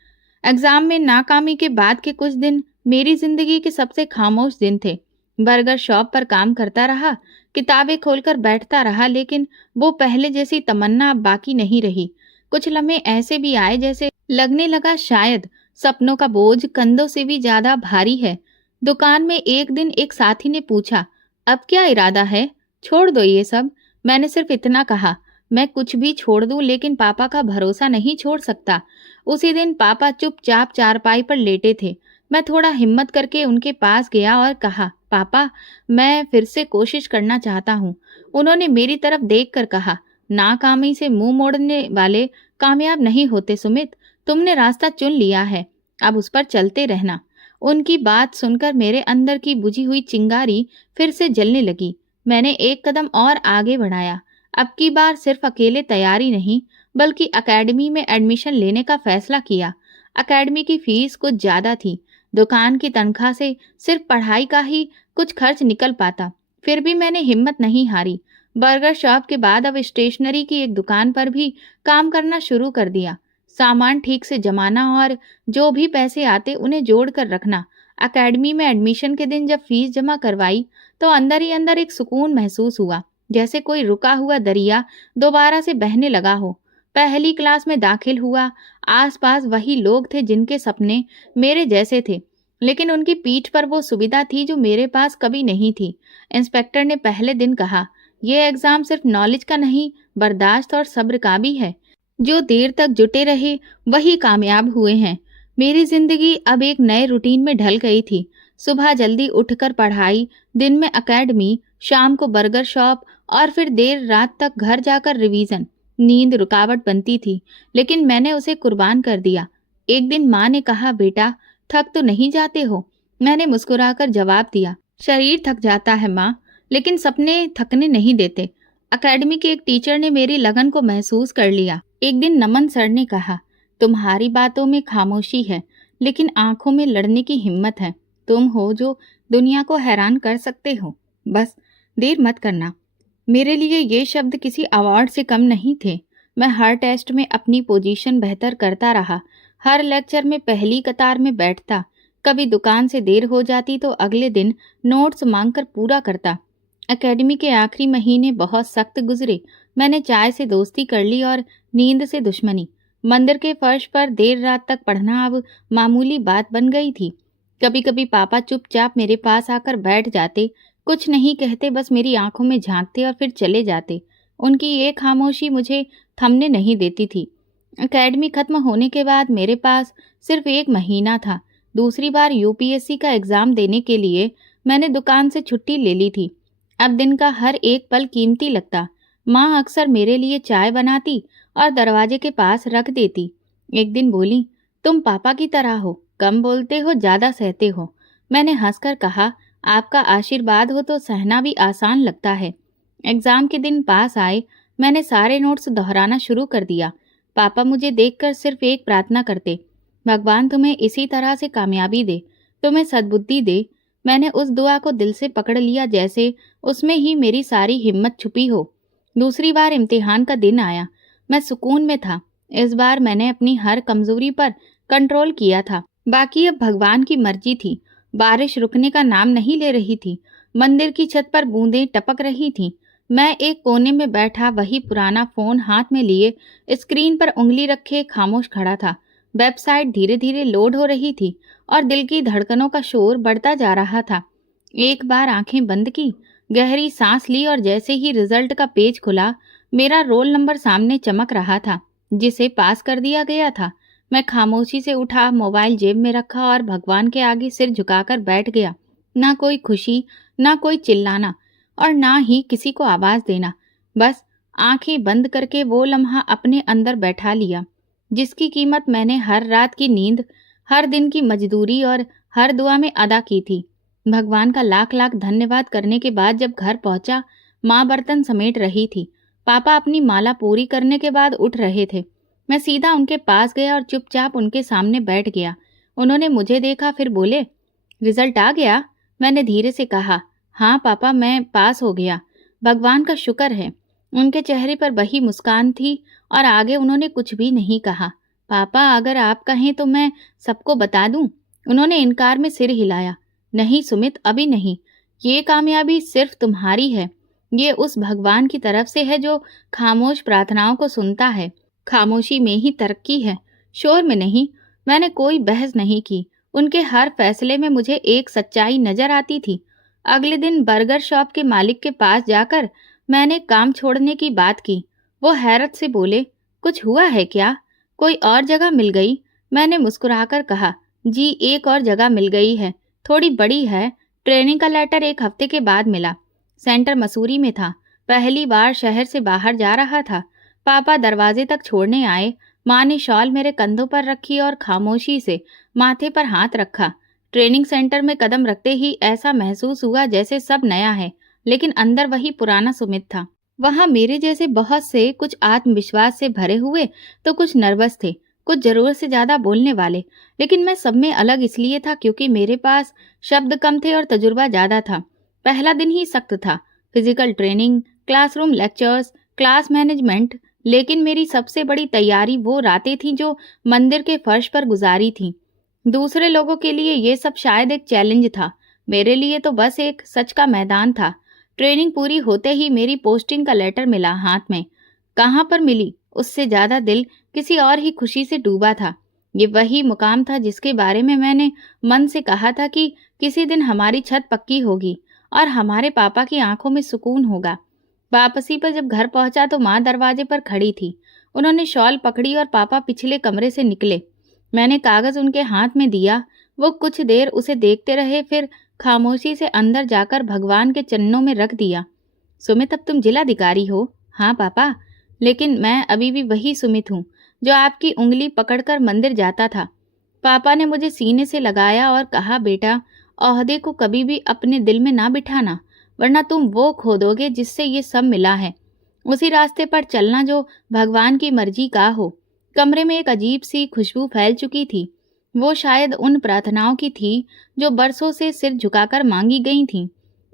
एग्जाम में नाकामी के बाद के कुछ दिन मेरी जिंदगी के सबसे खामोश दिन थे। बर्गर शॉप पर काम करता रहा, किताबें खोलकर बैठता रहा, लेकिन वो पहले जैसी तमन्ना अब बाकी नहीं रही। कुछ लम्हे ऐसे भी आए जैसे लगने लगा शायद सपनों का बोझ कंधों से भी ज्यादा भारी है। दुकान में एक दिन एक साथी ने पूछा, अब क्या इरादा है? छोड़ दो ये सब। मैंने सिर्फ इतना कहा, मैं कुछ भी छोड़ दूं, लेकिन पापा का भरोसा नहीं छोड़ सकता। उसी दिन पापा चुपचाप चारपाई पर लेटे थे। मैं थोड़ा हिम्मत करके उनके पास गया और कहा, पापा, मैं फिर से कोशिश करना चाहता हूँ। उन्होंने मेरी तरफ देखकर कहा, नाकामी से मुंह मोड़ने वाले कामयाब नहीं होते सुमित, तुमने रास्ता चुन लिया है, अब उस पर चलते रहना। उनकी बात सुनकर मेरे अंदर की बुझी हुई चिंगारी फिर से जलने लगी। मैंने एक कदम और आगे बढ़ाया। अब की बार सिर्फ अकेले तैयारी नहीं, बल्कि एकेडमी में एडमिशन लेने का फैसला किया। एकेडमी की फीस कुछ ज्यादा थी। दुकान की तनख्वाह से सिर्फ पढ़ाई का ही कुछ खर्च निकल पाता। फिर भी मैंने हिम्मत नहीं हारी। बर्गर शॉप के बाद अब स्टेशनरी की एक दुकान पर भी काम करना शुरू कर दिया। सामान ठीक से जमाना और जो भी पैसे आते उन्हें जोड़ कर रखना। एकेडमी में एडमिशन के दिन जब फीस जमा करवाई तो अंदर ही अंदर एक सुकून महसूस हुआ, जैसे कोई रुका हुआ दरिया दोबारा से बहने लगा हो। पहली क्लास में दाखिल हुआ। आसपास वही लोग थे जिनके सपने मेरे जैसे थे, लेकिन उनकी पीठ पर वो सुविधा थी जो मेरे पास कभी नहीं थी। इंस्पेक्टर ने पहले दिन कहा, ये एग्जाम सिर्फ नॉलेज का नहीं, बर्दाश्त और सब्र का भी है। जो देर तक जुटे रहे वही कामयाब हुए हैं। मेरी जिंदगी अब एक नए रूटीन में ढल गई थी। सुबह जल्दी उठकर पढ़ाई, दिन में एकेडमी, शाम को बर्गर शॉप और फिर देर रात तक घर जाकर रिवीजन। नींद रुकावट बनती थी, लेकिन मैंने उसे कुर्बान कर दिया। एक दिन माँ ने कहा, बेटा थक तो नहीं जाते हो? मैंने मुस्कुराकर जवाब दिया, शरीर थक जाता है माँ, लेकिन सपने थकने नहीं देते। एकेडमी के एक टीचर ने मेरी लगन को महसूस कर लिया। एक दिन नमन सर ने कहा, तुम्हारी बातों में खामोशी है, लेकिन आंखों में लड़ने की हिम्मत है। तुम हो जो दुनिया को हैरान कर सकते हो, बस देर मत करना। मेरे लिए ये शब्द किसी अवार्ड से कम नहीं थे। मैं हर टेस्ट में अपनी पोजीशन बेहतर करता रहा। हर लेक्चर में पहली कतार में बैठता। कभी दुकान से देर हो जाती तो अगले दिन नोट्स मांगकर पूरा करता। एकेडमी के आखिरी महीने बहुत सख्त गुजरे। मैंने चाय से दोस्ती कर ली और नींद से दुश्मनी। मंदिर के फर्श पर देर रात तक पढ़ना अब मामूली बात बन गई थी। कभी कभी पापा चुपचाप मेरे पास आकर बैठ जाते, कुछ नहीं कहते, बस मेरी आंखों में झांकते और फिर चले जाते। उनकी ये खामोशी मुझे थमने नहीं देती थी। एकेडमी खत्म होने के बाद मेरे पास सिर्फ 1 महीना था। दूसरी बार यूपीएससी का एग्जाम देने के लिए मैंने दुकान से छुट्टी ले ली थी। अब दिन का हर एक पल कीमती लगता। माँ अक्सर मेरे लिए चाय बनाती और दरवाजे के पास रख देती। एक दिन बोली, तुम पापा की तरह हो, कम बोलते हो, ज्यादा सहते हो। मैंने हंसकर कहा, आपका आशीर्वाद हो तो सहना भी आसान लगता है। एग्जाम के दिन पास आए, मैंने सारे नोट्स दोहराना शुरू कर दिया। पापा मुझे देखकर सिर्फ एक प्रार्थना करते, भगवान तुम्हें इसी तरह से कामयाबी दे, तुम्हें सद्बुद्धि दे। मैंने उस दुआ को दिल से पकड़ लिया जैसे उसमें ही मेरी सारी हिम्मत छुपी हो। दूसरी बार इम्तिहान का दिन आया। मैं सुकून में था। इस बार मैंने अपनी हर कमजोरी पर कंट्रोल किया था। बाकी अब भगवान की मर्जी थी। बारिश रुकने का नाम नहीं ले रही थी। मंदिर की छत पर बूंदें टपक रही थीं। मैं एक कोने में बैठा वही पुराना फोन हाथ में लिए स्क्रीन पर उंगली रखे खामोश खड़ा था। वेबसाइट धीरे धीरे लोड हो रही थी और दिल की धड़कनों का शोर बढ़ता जा रहा था। एक बार आंखें बंद की, गहरी सांस ली और जैसे ही रिजल्ट का पेज खुला, मेरा रोल नंबर सामने चमक रहा था, जिसे पास कर दिया गया था। मैं खामोशी से उठा, मोबाइल जेब में रखा और भगवान के आगे सिर झुकाकर बैठ गया। ना कोई खुशी, ना कोई चिल्लाना और ना ही किसी को आवाज देना। बस आंखें बंद करके वो लम्हा अपने अंदर बैठा लिया, जिसकी कीमत मैंने हर रात की नींद, हर दिन की मजदूरी और हर दुआ में अदा की थी। भगवान का लाख लाख धन्यवाद करने के बाद जब घर पहुंचा, माँ बर्तन समेट रही थी। पापा अपनी माला पूरी करने के बाद उठ रहे थे। मैं सीधा उनके पास गया और चुपचाप उनके सामने बैठ गया। उन्होंने मुझे देखा, फिर बोले, रिजल्ट आ गया? मैंने धीरे से कहा, हाँ पापा, मैं पास हो गया, भगवान का शुक्र है। उनके चेहरे पर वही मुस्कान थी और आगे उन्होंने कुछ भी नहीं कहा। पापा, अगर आप कहें तो मैं सबको बता दूं? उन्होंने इनकार में सिर हिलाया। नहीं सुमित, अभी नहीं। ये कामयाबी सिर्फ तुम्हारी है। ये उस भगवान की तरफ से है जो खामोश प्रार्थनाओं को सुनता है। खामोशी में ही तरक्की है, शोर में नहीं। मैंने कोई बहस नहीं की। उनके हर फैसले में मुझे एक सच्चाई नजर आती थी। अगले दिन बर्गर शॉप के मालिक के पास जाकर मैंने काम छोड़ने की बात की। वो हैरत से बोले, कुछ हुआ है क्या? कोई और जगह मिल गई? मैंने मुस्कुराकर कहा, जी एक और जगह मिल गई है, थोड़ी बड़ी है। ट्रेनिंग का लेटर एक हफ्ते के बाद मिला। सेंटर मसूरी में था। पहली बार शहर से बाहर जा रहा था। पापा दरवाजे तक छोड़ने आए। माँ ने शॉल मेरे कंधों पर रखी और खामोशी से माथे पर हाथ रखा। ट्रेनिंग सेंटर में कदम रखते ही ऐसा महसूस हुआ जैसे सब नया है, लेकिन अंदर वही पुराना सुमित था। वहां मेरे जैसे बहुत से, कुछ आत्मविश्वास से भरे हुए तो कुछ नर्वस थे, कुछ जरूरत से ज्यादा बोलने वाले। लेकिन मैं सब में अलग इसलिए था क्योंकि मेरे पास शब्द कम थे और तजुर्बा ज्यादा था। पहला दिन ही सख्त था। Physical training, classroom lectures, class management. लेकिन मेरी सबसे बड़ी तैयारी वो रातें थीं जो मंदिर के फर्श पर गुजारी थीं। दूसरे लोगों के लिए ये सब शायद एक चैलेंज था, मेरे लिए तो बस एक सच का मैदान था। ट्रेनिंग पूरी होते ही मेरी पोस्टिंग का लेटर मिला हाथ में। कहाँ पर मिली, उससे ज्यादा दिल किसी और ही खुशी से डूबा था। ये वही मुकाम था जिसके बारे में मैंने मन से कहा था कि किसी दिन हमारी छत पक्की होगी और हमारे पापा की आंखों में सुकून होगा। वापसी पर जब घर पहुंचा तो माँ दरवाजे पर खड़ी थी। उन्होंने शॉल पकड़ी और पापा पिछले कमरे से निकले। मैंने कागज उनके हाथ में दिया। वो कुछ देर उसे देखते रहे, फिर खामोशी से अंदर जाकर भगवान के चरणों में रख दिया। सुमित, अब तुम जिलाधिकारी हो? हाँ पापा, लेकिन मैं अभी भी वही सुमित हूँ जो आपकी उंगली पकड़कर मंदिर जाता था। पापा ने मुझे सीने से लगाया और कहा, बेटा, ओहदे को कभी भी अपने दिल में ना बिठाना, वरना तुम वो खो दोगे जिससे ये सब मिला है। उसी रास्ते पर चलना जो भगवान की मर्जी का हो। कमरे में एक अजीब सी खुशबू फैल चुकी थी। वो शायद उन प्रार्थनाओं की थी जो बरसों से सिर झुकाकर मांगी गई थीं।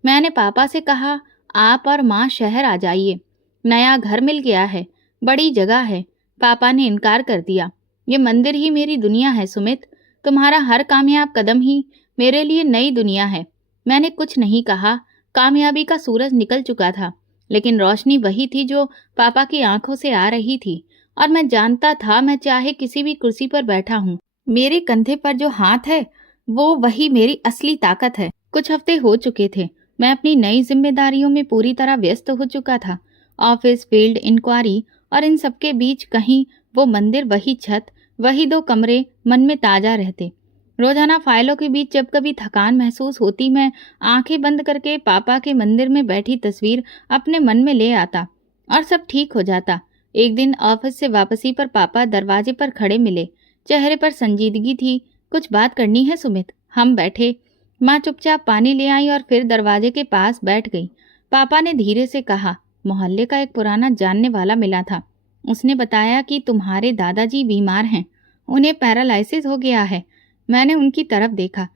मैंने पापा से कहा, आप और माँ शहर आ जाइए, नया घर मिल गया है, बड़ी जगह है। पापा ने इनकार कर दिया। ये मंदिर ही मेरी दुनिया है सुमित, तुम्हारा हर कामयाब कदम ही मेरे लिए नई दुनिया है। मैंने कुछ नहीं कहा। कामयाबी का सूरज निकल चुका था, लेकिन रोशनी वही थी जो पापा की आंखों से आ रही थी। और मैं जानता था, मैं चाहे किसी भी कुर्सी पर बैठा हूँ, मेरे कंधे पर जो हाथ है वो वही मेरी असली ताकत है। कुछ हफ्ते हो चुके थे। मैं अपनी नई जिम्मेदारियों में पूरी तरह व्यस्त हो चुका था। ऑफिस, फील्ड, इंक्वायरी और इन सबके बीच कहीं वो मंदिर, वही छत, वही दो कमरे मन में ताजा रहते। रोजाना फाइलों के बीच जब कभी थकान महसूस होती, मैं आंखें बंद करके पापा के मंदिर में बैठी तस्वीर अपने मन में ले आता और सब ठीक हो जाता। एक दिन ऑफिस से वापसी पर पापा दरवाजे पर खड़े मिले। चेहरे पर संजीदगी थी। कुछ बात करनी है सुमित। हम बैठे। माँ चुपचाप पानी ले आई और फिर दरवाजे के पास बैठ गई। पापा ने धीरे से कहा, मोहल्ले का एक पुराना जानने वाला मिला था। उसने बताया कि तुम्हारे दादाजी बीमार हैं, उन्हें पैरालिसिस हो गया है। मैंने उनकी तरफ देखा।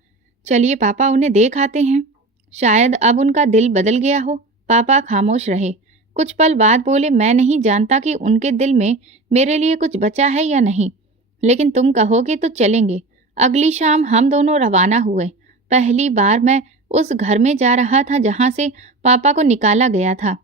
चलिए पापा, उन्हें देख आते हैं। शायद अब उनका दिल बदल गया हो। पापा खामोश रहे। कुछ पल बाद बोले, मैं नहीं जानता कि उनके दिल में मेरे लिए कुछ बचा है या नहीं, लेकिन तुम कहोगे तो चलेंगे। अगली शाम हम दोनों रवाना हुए। पहली बार मैं उस घर में जा रहा था जहां से पापा को निकाला गया था।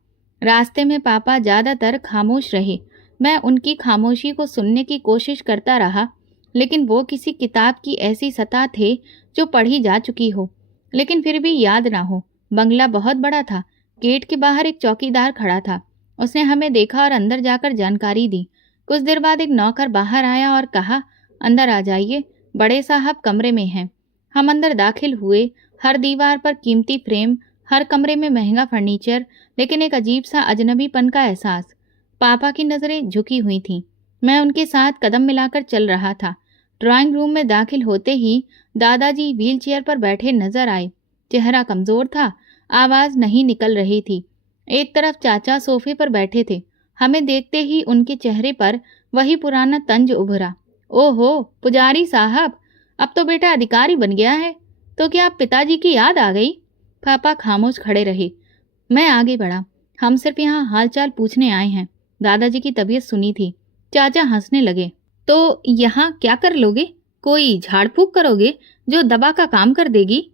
रास्ते में पापा ज्यादातर खामोश रहे। मैं उनकी खामोशी को सुनने की कोशिश करता रहा, लेकिन वो किसी किताब की ऐसी सतह थे जो पढ़ी जा चुकी हो, लेकिन फिर भी याद ना हो। बंगला बहुत बड़ा था। गेट के बाहर एक चौकीदार खड़ा था। उसने हमें देखा और अंदर जाकर जानकारी दी। कुछ देर बाद एक नौकर बाहर आया और कहा, अंदर आ जाइए, बड़े साहब कमरे में हैं। हम अंदर दाखिल हुए। हर दीवार पर कीमती फ्रेम, हर कमरे में महंगा फर्नीचर, लेकिन एक अजीब सा अजनबीपन का एहसास। पापा की नजरें झुकी हुई थीं। मैं उनके साथ कदम मिलाकर चल रहा था। ड्राइंग रूम में दाखिल होते ही दादाजी व्हीलचेयर पर बैठे नजर आए। चेहरा कमजोर था, आवाज नहीं निकल रही थी। एक तरफ चाचा सोफे पर बैठे थे। हमें देखते ही उनके चेहरे पर वही पुराना तंज उभरा। ओहो पुजारी साहब, अब तो बेटा अधिकारी बन गया है। तो क्या पिताजी की याद आ गई? पापा खामोश खड़े रहे। मैं आगे बढ़ा। हम सिर्फ यहाँ हालचाल पूछने आए हैं। दादाजी की तबीयत सुनी थी। चाचा हंसने लगे। तो यहाँ क्या कर लोगे? कोई झाड़ फूक करोगे जो दवा का काम कर देगी?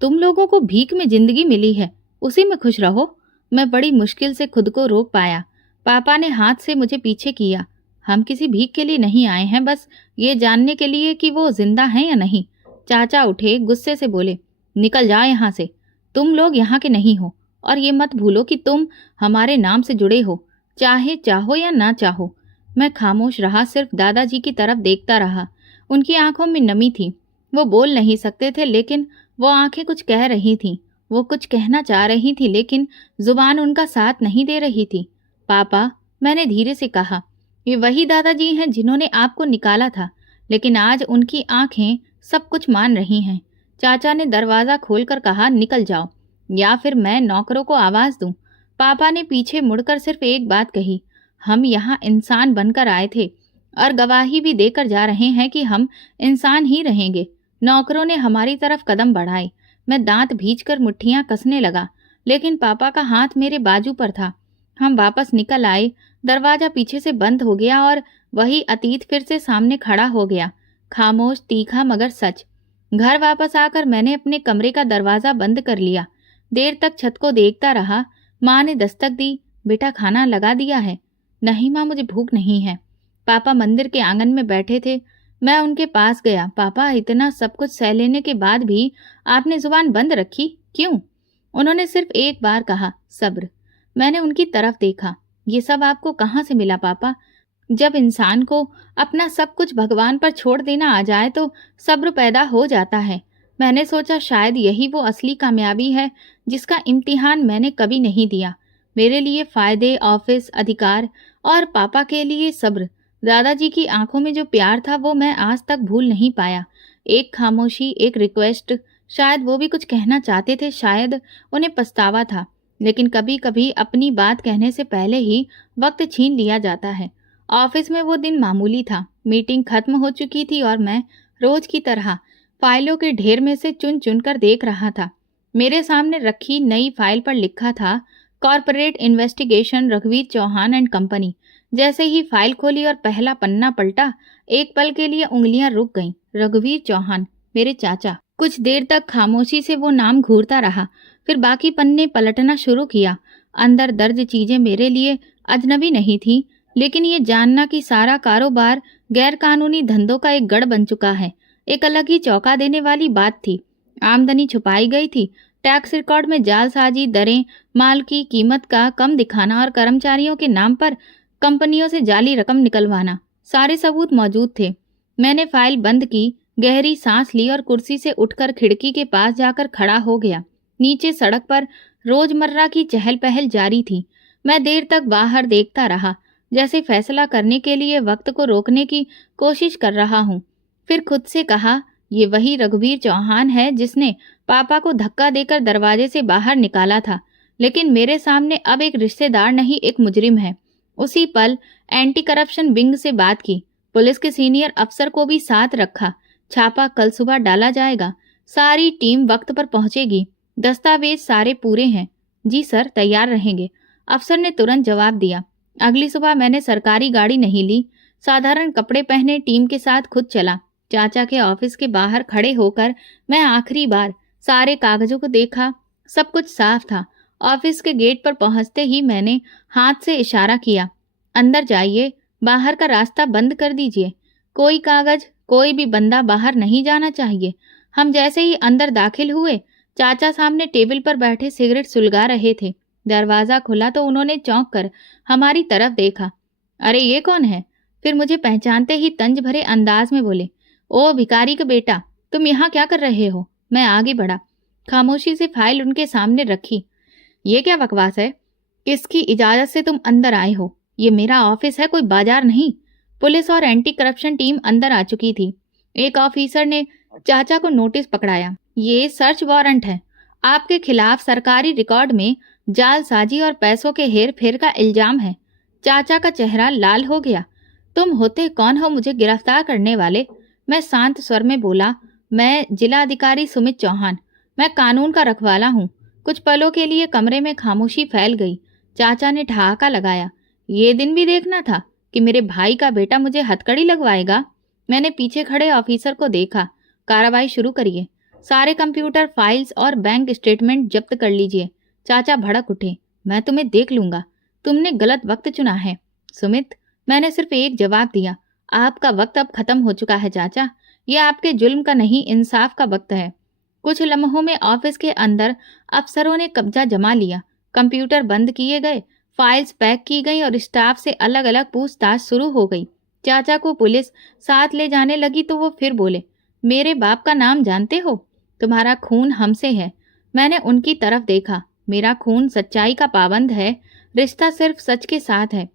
तुम लोगों को भीख में जिंदगी मिली है, उसी में खुश रहो। मैं बड़ी मुश्किल से खुद को रोक पाया। पापा ने हाथ से मुझे पीछे किया। हम किसी भीख के लिए नहीं आए हैं, बस ये जानने के लिए कि वो जिंदा हैं या नहीं। चाचा उठे, गुस्से से बोले, निकल जाओ यहाँ से। तुम लोग यहाँ के नहीं हो, और ये मत भूलो कि तुम हमारे नाम से जुड़े हो, चाहे चाहो या ना चाहो। मैं खामोश रहा, सिर्फ दादाजी की तरफ देखता रहा। उनकी आंखों में नमी थी। वो बोल नहीं सकते थे, लेकिन वो आंखें कुछ कह रही थीं। वो कुछ कहना चाह रही थी, लेकिन जुबान उनका साथ नहीं दे रही थी। पापा, मैंने धीरे से कहा, ये वही दादाजी हैं जिन्होंने आपको निकाला था, लेकिन आज उनकी आंखें सब कुछ मान रही हैं। चाचा ने दरवाजा खोलकर कहा, निकल जाओ, या फिर मैं नौकरों को आवाज दूं। पापा ने पीछे मुड़कर सिर्फ एक बात कही, हम यहाँ इंसान बनकर आए थे और गवाही भी देकर जा रहे हैं कि हम इंसान ही रहेंगे। नौकरों ने हमारी तरफ कदम बढ़ाए। मैं दांत भींचकर मुट्ठियां कसने लगा, लेकिन पापा का हाथ मेरे बाजू पर था। हम वापस निकल आए। दरवाजा पीछे से बंद हो गया और वही अतीत फिर से सामने खड़ा हो गया, खामोश, तीखा, मगर सच। घर वापस आकर मैंने अपने कमरे का दरवाजा बंद कर लिया। देर तक छत को देखता रहा। माँ ने दस्तक दी, बेटा खाना लगा दिया है? नहीं माँ, मुझे भूख नहीं है। पापा मंदिर के आंगन में बैठे थे। मैं उनके पास गया। पापा, इतना सब कुछ सह लेने के बाद भी आपने जुबान बंद रखी, क्यों? उन्होंने सिर्फ एक बार कहा, सब्र। मैंने उनकी तरफ देखा। ये सब आपको कहाँ से मिला पापा? जब इंसान को अपना सब कुछ भगवान पर छोड़ देना आ जाए तो सब्र पैदा हो जाता है। मैंने सोचा शायद यही वो असली कामयाबी है जिसका इम्तिहान मैंने कभी नहीं दिया। मेरे लिए फायदे, ऑफिस, अधिकार, और पापा के लिए सब्र। दादाजी की आंखों में जो प्यार था वो मैं आज तक भूल नहीं पाया। एक खामोशी, एक रिक्वेस्ट। शायद वो भी कुछ कहना चाहते थे, शायद उन्हें पछतावा था, लेकिन कभी कभी अपनी बात कहने से पहले ही वक्त छीन लिया जाता है। ऑफिस में वो दिन मामूली था। मीटिंग खत्म हो चुकी थी और मैं रोज की तरह फाइलों के ढेर में से चुन चुन कर देख रहा था। मेरे सामने रखी नई फाइल पर लिखा था, कॉर्पोरेट इन्वेस्टिगेशन, रघुवीर चौहान एंड कंपनी। जैसे ही फाइल खोली और पहला पन्ना पलटा, एक पल के लिए उंगलियां रुक गईं। रघुवीर चौहान, मेरे चाचा। कुछ देर तक खामोशी से वो नाम घूरता रहा, फिर बाकी पन्ने पलटना शुरू किया। अंदर दर्ज चीजें मेरे लिए अजनबी नहीं थी, लेकिन ये जानना कि सारा कारोबार गैर कानूनी धंधों का एक गढ़ बन चुका है, एक अलग ही चौंका देने वाली बात थी। आमदनी छुपाई गई थी, टैक्स रिकॉर्ड में जालसाजी, दरें, माल की कीमत का कम दिखाना और कर्मचारियों के नाम पर कंपनियों से जाली रकम निकलवाना, सारे सबूत मौजूद थे। मैंने फाइल बंद की, गहरी सांस ली और कुर्सी से उठकर खिड़की के पास जाकर खड़ा हो गया। नीचे सड़क पर रोजमर्रा की चहल पहल जारी थी। मैं देर तक बाहर देखता रहा। जैसे फैसला करने के लिए वक्त को रोकने की कोशिश कर रहा हूँ। फिर खुद से कहा, ये वही रघुवीर चौहान है जिसने पापा को धक्का देकर दरवाजे से बाहर निकाला था, लेकिन मेरे सामने अब एक रिश्तेदार नहीं, एक मुजरिम है। उसी पल एंटी करप्शन विंग से बात की, पुलिस के सीनियर अफसर को भी साथ रखा। छापा कल सुबह डाला जाएगा, सारी टीम वक्त पर पहुंचेगी, दस्तावेज सारे पूरे हैं। जी सर, तैयार रहेंगे, अफसर ने तुरंत जवाब दिया। अगली सुबह मैंने सरकारी गाड़ी नहीं ली, साधारण कपड़े पहने टीम के साथ खुद चला। चाचा के ऑफिस के बाहर खड़े होकर मैं आखिरी बार सारे कागजों को देखा। सब कुछ साफ था। ऑफिस के गेट पर पहुंचते ही मैंने हाथ से इशारा किया, अंदर जाइए, बाहर का रास्ता बंद कर दीजिए। कोई कागज, कोई भी बंदा बाहर नहीं जाना चाहिए। हम जैसे ही अंदर दाखिल हुए, चाचा सामने टेबल पर बैठे सिगरेट सुलगा रहे थे। दरवाजा खुला तो उन्होंने चौंक कर हमारी तरफ देखा। अरे ये कौन है? फिर मुझे पहचानते ही तंज भरे अंदाज में बोले, ओ भिखारी का बेटा, तुम यहाँ क्या कर रहे हो? मैं आगे बढ़ा, खामोशी से फाइल उनके सामने रखी। ये क्या बकवास है? किसकी इजाजत से तुम अंदर आए हो? ये मेरा ऑफिस है, कोई बाजार नहीं। पुलिस और एंटी करप्शन टीम अंदर आ चुकी थी। एक ऑफिसर ने चाचा को नोटिस पकड़ाया। ये सर्च वारंट है, आपके खिलाफ सरकारी रिकॉर्ड में जालसाजी और पैसों के हेर फेर का इल्जाम है। चाचा का चेहरा लाल हो गया। तुम होते कौन हो मुझे गिरफ्तार करने वाले? मैं शांत स्वर में बोला, मैं जिला अधिकारी सुमित चौहान, मैं कानून का रखवाला हूँ। कुछ पलों के लिए कमरे में खामोशी फैल गई। चाचा ने ठहाका लगाया, ये दिन भी देखना था कि मेरे भाई का बेटा मुझे हथकड़ी लगवाएगा। मैंने पीछे खड़े ऑफिसर को देखा। कार्रवाई शुरू करिए, सारे कंप्यूटर फाइल्स और बैंक स्टेटमेंट जब्त कर लीजिए। चाचा भड़क उठे, मैं तुम्हें देख लूंगा, तुमने गलत वक्त चुना है। सुमित, मैंने सिर्फ एक जवाब दिया, आपका वक्त अब खत्म हो चुका है चाचा। ये आपके जुल्म का नहीं, इंसाफ का वक्त है। कुछ लम्हों में ऑफिस के अंदर अफसरों ने कब्जा जमा लिया। कंप्यूटर बंद किए गए, फाइल्स पैक की गई और स्टाफ से अलग अलग पूछताछ शुरू हो गई। चाचा को पुलिस साथ ले जाने लगी तो वो फिर बोले, मेरे बाप का नाम जानते हो? तुम्हारा खून हमसे है। मैंने उनकी तरफ देखा। मेरा खून सच्चाई का पाबंद है, रिश्ता सिर्फ सच के साथ है।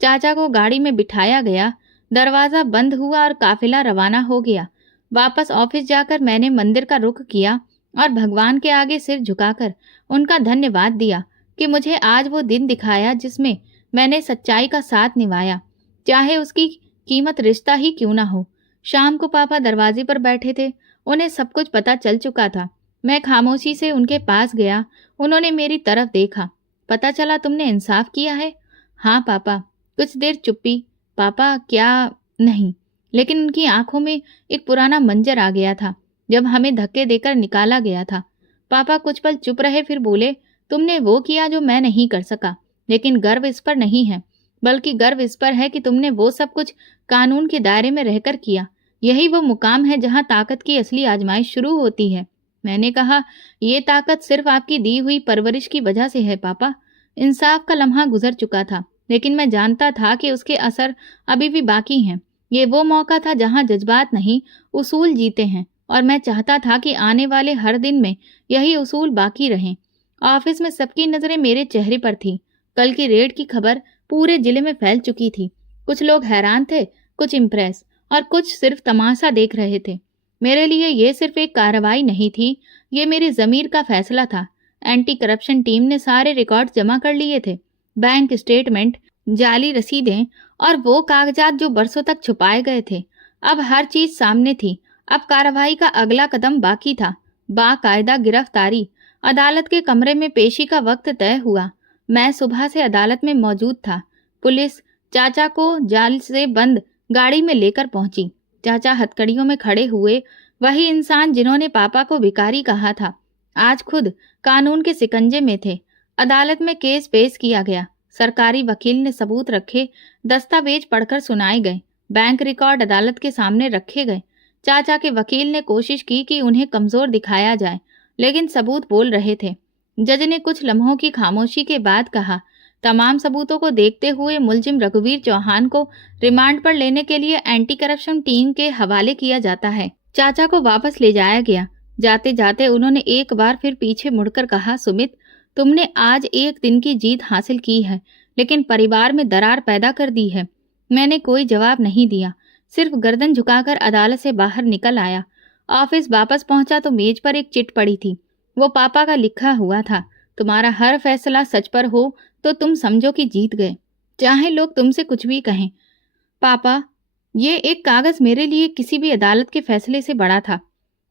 चाचा को गाड़ी में बिठाया गया, दरवाजा बंद हुआ और काफिला रवाना हो गया। वापस ऑफिस जाकर मैंने मंदिर का रुख किया और भगवान के आगे सिर झुकाकर उनका धन्यवाद दिया कि मुझे आज वो दिन दिखाया जिसमें मैंने सच्चाई का साथ निभाया, चाहे उसकी कीमत रिश्ता ही क्यों ना हो। शाम को पापा दरवाजे पर बैठे थे, उन्हें सब कुछ पता चल चुका था। मैं खामोशी से उनके पास गया। उन्होंने मेरी तरफ देखा। पता चला तुमने इंसाफ किया है? हाँ पापा। कुछ देर चुप्पी। पापा क्या? नहीं। लेकिन उनकी आंखों में एक पुराना मंजर आ गया था जब हमें धक्के देकर निकाला गया था। पापा कुछ पल चुप रहे, फिर बोले, तुमने वो किया जो मैं नहीं कर सका, लेकिन गर्व इस पर नहीं है, बल्कि गर्व इस पर है कि तुमने वो सब कुछ कानून के दायरे में रहकर किया। यही वो मुकाम है जहां ताकत की असली आजमाइश शुरू होती है। मैंने कहा, ये ताकत सिर्फ आपकी दी हुई परवरिश की वजह से है पापा। इंसाफ का लम्हा गुजर चुका था, लेकिन मैं जानता था कि उसके असर अभी भी बाकी हैं। ये वो मौका था जहां जज्बात नहीं, उसूल जीते हैं, और मैं चाहता था कि आने वाले हर दिन में यही उसूल बाकी रहें। ऑफिस में सबकी नजरें मेरे चेहरे पर थी। कल की रेड की खबर पूरे जिले में फैल चुकी थी। कुछ लोग हैरान थे, कुछ इम्प्रेस, और कुछ सिर्फ तमाशा देख रहे थे। मेरे लिए ये सिर्फ एक कार्रवाई नहीं थी, ये मेरी ज़मीर का फैसला था। एंटी करप्शन टीम ने सारे रिकॉर्ड जमा कर लिए थे, बैंक स्टेटमेंट, जाली रसीदें और वो कागजात जो बरसों तक छुपाए गए थे। अब हर चीज सामने थी। अब कार्रवाई का अगला कदम बाकी था, बाकायदा गिरफ्तारी। अदालत के कमरे में पेशी का वक्त तय हुआ। मैं सुबह से अदालत में मौजूद था। पुलिस चाचा को जाल से बंद गाड़ी में लेकर पहुंची। चाचा हथकड़ियों में खड़े हुए, वही इंसान जिन्होंने पापा को भिखारी कहा था, आज खुद कानून के सिकंजे में थे। अदालत में केस पेश किया गया। सरकारी वकील ने सबूत रखे, दस्तावेज पढ़कर सुनाए गए, बैंक रिकॉर्ड अदालत के सामने रखे गए। चाचा के वकील ने कोशिश की कि उन्हें कमजोर दिखाया जाए, लेकिन सबूत बोल रहे थे। जज ने कुछ लम्हों की खामोशी के बाद कहा, तमाम सबूतों को देखते हुए मुलजिम रघुवीर चौहान को रिमांड पर लेने के लिए एंटी करप्शन टीम के हवाले किया जाता है। चाचा को वापस ले जाया गया। जाते जाते उन्होंने एक बार फिर पीछे मुड़कर कहा, सुमित, तुमने आज एक दिन की जीत हासिल की है, लेकिन परिवार में दरार पैदा कर दी है। मैंने कोई जवाब नहीं दिया, सिर्फ गर्दन झुकाकर अदालत से बाहर निकल आया। ऑफिस वापस पहुंचा तो मेज पर एक चिट पड़ी थी। वो पापा का लिखा हुआ था, तुम्हारा हर फैसला सच पर हो तो तुम समझो कि जीत गए, चाहे लोग तुमसे कुछ भी कहें। पापा, ये एक कागज मेरे लिए किसी भी अदालत के फैसले से बड़ा था।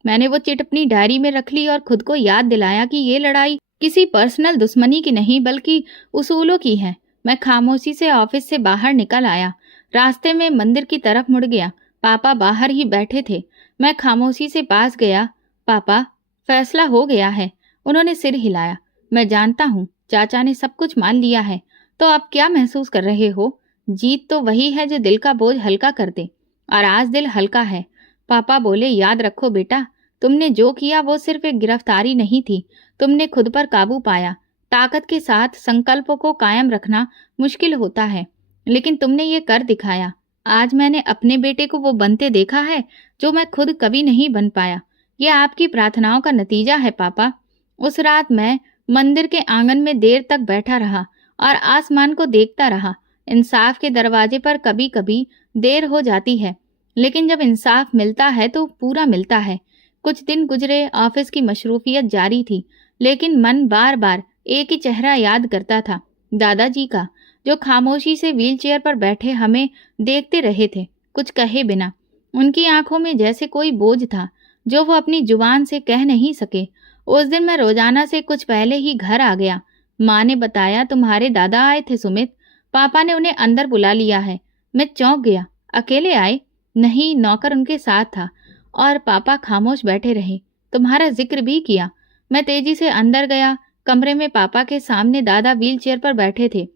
मैंने वो चिट अपनी डायरी में रख ली और खुद को याद दिलाया कि ये लड़ाई किसी पर्सनल दुश्मनी की नहीं बल्कि उसूलों की है। मैं खामोशी से ऑफिस से बाहर निकल आया। रास्ते में मंदिर की तरफ मुड़ गया। पापा बाहर ही बैठे थे। मैं खामोशी से पास गया। पापा, फैसला हो गया है। उन्होंने सिर हिलाया। मैं जानता हूँ, चाचा ने सब कुछ मान लिया है। तो आप क्या महसूस कर रहे हो? जीत तो वही है जो दिल का बोझ हल्का कर दे, और आज दिल हल्का है। पापा बोले, याद रखो बेटा, तुमने जो किया वो सिर्फ एक गिरफ्तारी नहीं थी। तुमने खुद पर काबू पाया। ताकत के साथ संकल्पों को कायम रखना मुश्किल होता है, लेकिन तुमने ये कर दिखाया। आज मैंने अपने बेटे को वो बनते देखा है जो मैं खुद कभी नहीं बन पाया। ये आपकी प्रार्थनाओं का नतीजा है पापा। उस रात मैं मंदिर के आंगन में देर तक बैठा रहा और आसमान को देखता रहा। इंसाफ के दरवाजे पर कभी कभी देर हो जाती है, लेकिन जब इंसाफ मिलता है तो पूरा मिलता है। कुछ दिन गुजरे, ऑफिस की मशरूफियत जारी थी, लेकिन मन बार बार एक ही चेहरा याद करता था, दादाजी का, जो खामोशी से व्हीलचेयर पर बैठे हमें देखते रहे थे, कुछ कहे बिना। उनकी आंखों में जैसे कोई बोझ था जो वो अपनी जुबान से कह नहीं सके। उस दिन मैं रोजाना से कुछ पहले ही घर आ गया। माँ ने बताया, तुम्हारे दादा आए थे सुमित। पापा ने उन्हें अंदर बुला लिया है। मैं चौंक गया। अकेले आए? नहीं, नौकर उनके साथ था। और पापा खामोश बैठे रहे। तुम्हारा जिक्र भी किया। मैं तेजी से अंदर गया। कमरे में पापा के सामने दादा व्हीलचेयर पर बैठे थे।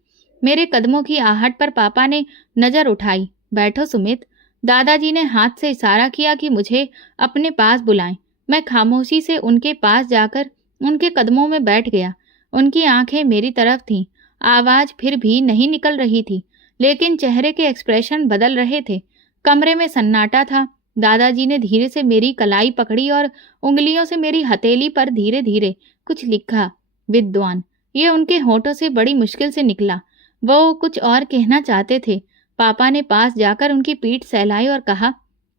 मेरे कदमों की आहट पर पापा ने नजर उठाई। बैठो सुमित। दादाजी ने हाथ से इशारा किया कि मुझे अपने पास बुलाएं। मैं खामोशी से उनके पास जाकर उनके कदमों में बैठ गया। उनकी आंखें मेरी तरफ थीं। आवाज फिर भी नहीं निकल रही थी, लेकिन चेहरे के एक्सप्रेशन बदल रहे थे। कमरे में सन्नाटा था। दादाजी ने धीरे से मेरी कलाई पकड़ी और उंगलियों से मेरी हथेली पर धीरे धीरे कुछ लिखा। विद्वान, ये उनके होठों से बड़ी मुश्किल से निकला। वो कुछ और कहना चाहते थे। पापा ने पास जाकर उनकी पीठ सहलाई और कहा,